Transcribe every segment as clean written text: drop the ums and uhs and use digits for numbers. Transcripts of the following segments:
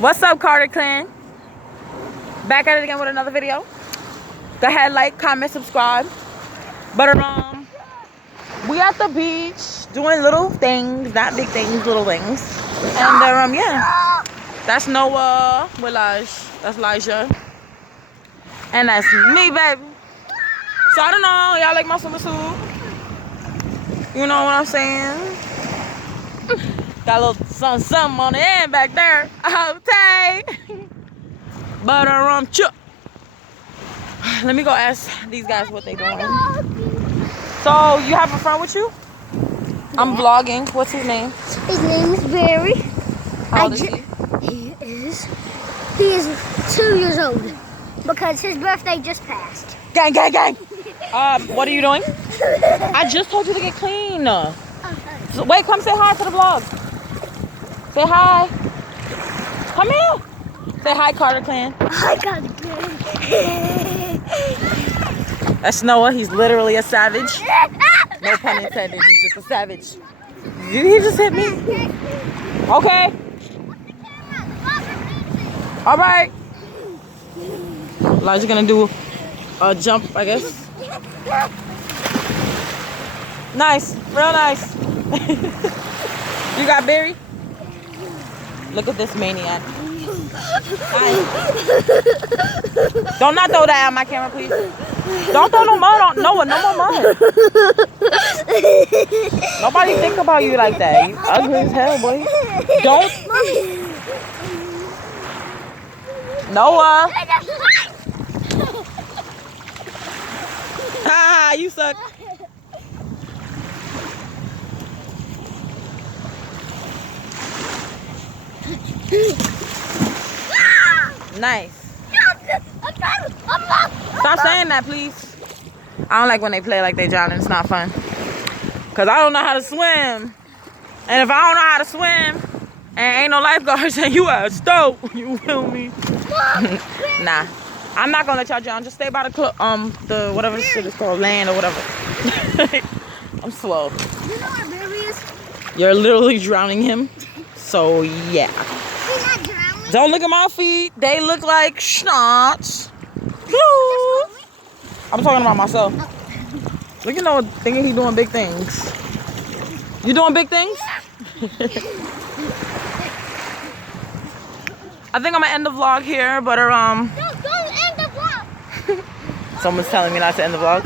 What's up, Carter Clan? Back at it again with another video. Go ahead, like, comment, subscribe. But we at the beach doing little things, not big things, little things. And yeah, that's Noah, Willage, that's Elijah, and that's me, baby. So I don't know, y'all like my summer suit? You know what I'm saying? Got a little something on the end back there. Okay. But let me go ask these guys what they doing. So you have a friend with you? Yeah. I'm vlogging. What's his name? His name is Barry. How old is he? He is 2 years old because his birthday just passed. Gang, gang, gang. What are you doing? I just told you to get clean. So, wait, come say hi to the vlog. Say hi. Come here. Say hi, Carter Clan. Hi, Carter Clan. That's Noah. He's literally a savage. No pun intended. He's just a savage. Did he just hit me? Okay. All right. Elijah's gonna do a jump, I guess. Nice, real nice. You got Barry? Look at this maniac. Nice. Don't not throw that at my camera, please. Don't throw no mud on Noah. No more mud. Nobody think about you like that. You ugly as hell, boy. Don't. Noah. Ha! You suck. Nice. Stop saying that, please. I don't like when they play like they drowning. It's not fun. Cause I don't know how to swim. And if I don't know how to swim and ain't no lifeguards, then you are stoked. You feel me? Nah. I'm not gonna let y'all drown. Just stay by the whatever this shit is called, land or whatever. I'm slow. You know where Barry is? You're literally drowning him. So yeah. He's not drowning. Don't look at my feet. They look like schnapps. I'm talking about myself. Look at Noah thinking he's doing big things. You doing big things? I think I'm gonna end the vlog here, but No, don't end the vlog. Someone's telling me not to end the vlog.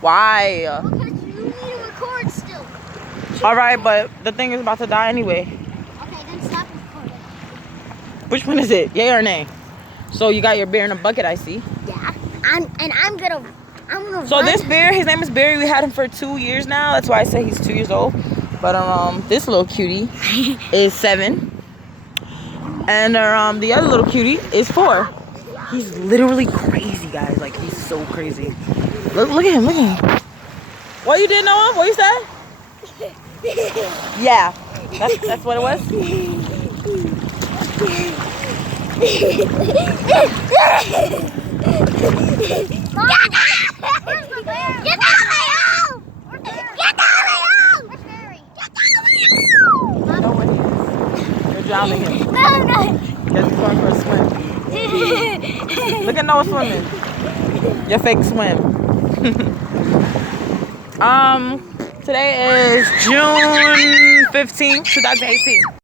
Why? Because you need to record still. Alright, but the thing is about to die anyway. Okay, then stop recording. Which one is it? Yay or nay? So you got your bear in a bucket, I see. Yeah. I'm gonna So this bear, his name is Barry. We had him for 2 years now. That's why I say he's 2 years old. But this little cutie is 7. And the other little cutie is 4. He's literally crazy, guys. Like, he's so crazy. Look at him, look at him. What you did, Noah? What you said? Yeah, that's what it was. Mom, where's the bear? Get out of my home! Get out of my home! Where's Barry? Get out of my home! No one is. You're drowning him. No. Guess he's going for a swim. Look at Noah swimming. Your fake swim. Today is June 15th, 2018.